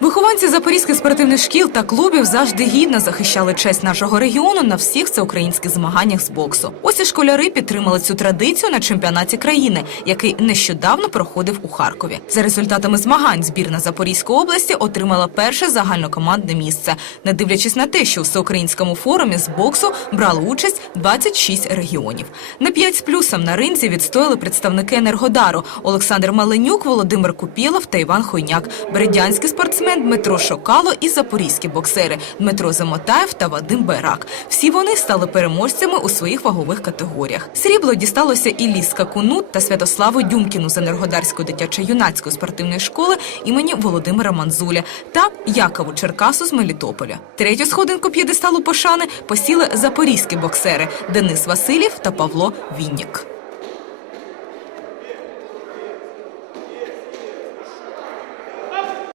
Vous Вихованці запорізьких спортивних шкіл та клубів завжди гідно захищали честь нашого регіону на всіх всеукраїнських змаганнях з боксу. Ось і школяри підтримали цю традицію на чемпіонаті країни, який нещодавно проходив у Харкові. За результатами змагань збірна Запорізької області отримала перше загальнокомандне місце, не дивлячись на те, що у всеукраїнському форумі з боксу брали участь 26 регіонів. На 5 з плюсом на ринзі відстояли представники Енергодару Олександр Маленюк, Володимир Купєлов та Іван Хойняк, бердянський спортсмен Дмитро Шокало і запорізькі боксери Дмитро Замотаєв та Вадим Байрак. Всі вони стали переможцями у своїх вагових категоріях. Срібло дісталося Іллі Скакуну та Святославу Дюмкіну з Енергодарської дитячо-юнацької спортивної школи імені Володимира Манзуля та Якову Черкасу з Мелітополя. Третю сходинку п'єдесталу пошани посіли запорізькі боксери Денис Васильєв та Павло Віннік.